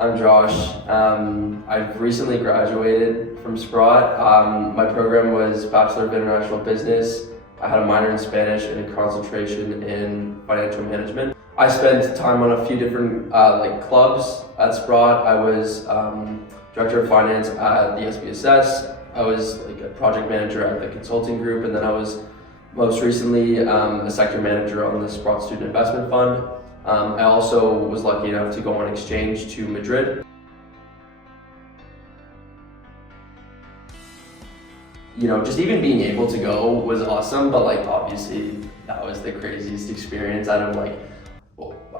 I'm Josh. I've recently graduated from Sprott. My program was Bachelor of International Business. I had a minor in Spanish and a concentration in financial management. I spent time on a few different clubs at Sprott. I was Director of Finance at the SBSS. I was a project manager at the consulting group, and then I was most recently a sector manager on the Sprott Student Investment Fund. I also was lucky enough to go on exchange to Madrid. Just even being able to go was awesome, but obviously that was the craziest experience out of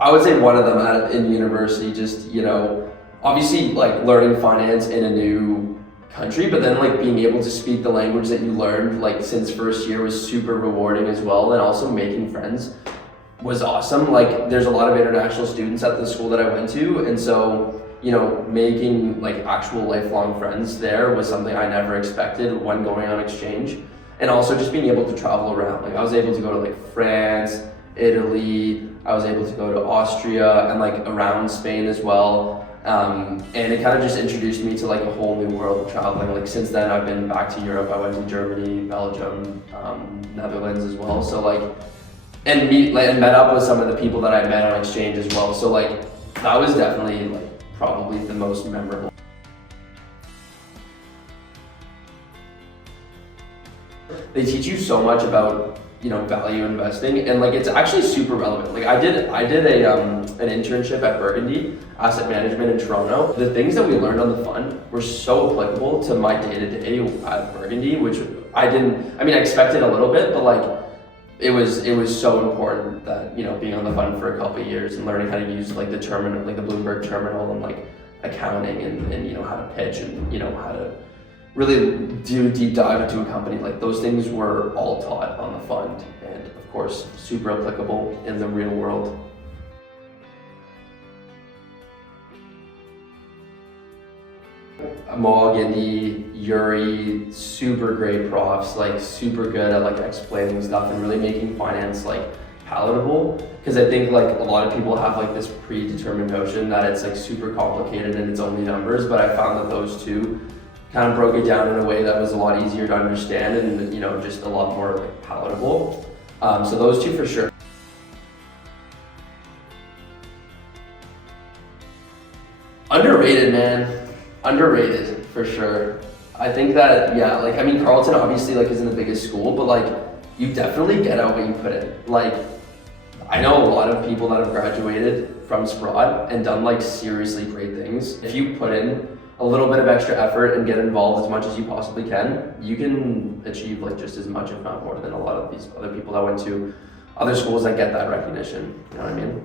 I would say one of them in university. Just obviously learning finance in a new country, but then being able to speak the language that you learned since first year was super rewarding as well, and also making friends was awesome. There's a lot of international students at the school that I went to, and so making actual lifelong friends there was something I never expected when going on exchange. And also just being able to travel around. I was able to go to France, Italy, I was able to go to Austria and around Spain as well. And it kind of just introduced me to a whole new world of traveling. Since then I've been back to Europe. I went to Germany, Belgium, Netherlands as well. So and met up with some of the people that I met on exchange as well. So that was definitely probably the most memorable. They teach you so much about value investing, and it's actually super relevant. I did an internship at Burgundy Asset Management in Toronto. The things that we learned on the fund were so applicable to my day-to-day at Burgundy, which I expected a little bit, but it was so important that being on the fund for a couple of years and learning how to use the terminal, the Bloomberg terminal, and accounting and how to pitch and how to really do a deep dive into a company. Those things were all taught on the fund, and of course super applicable in the real world. Mohagini, Yuri, super great profs, super good at explaining stuff and really making finance palatable. Because I think a lot of people have this predetermined notion that it's super complicated and it's only numbers, but I found that those two kind of broke it down in a way that was a lot easier to understand and just a lot more palatable. So those two for sure. Underrated, man. Underrated for sure. I think that Carleton obviously isn't the biggest school, but you definitely get out what you put in. I know a lot of people that have graduated from Sprott and done seriously great things. If you put in a little bit of extra effort and get involved as much as you possibly can, you can achieve just as much, if not more, than a lot of these other people that went to other schools that get that recognition. You know what I mean?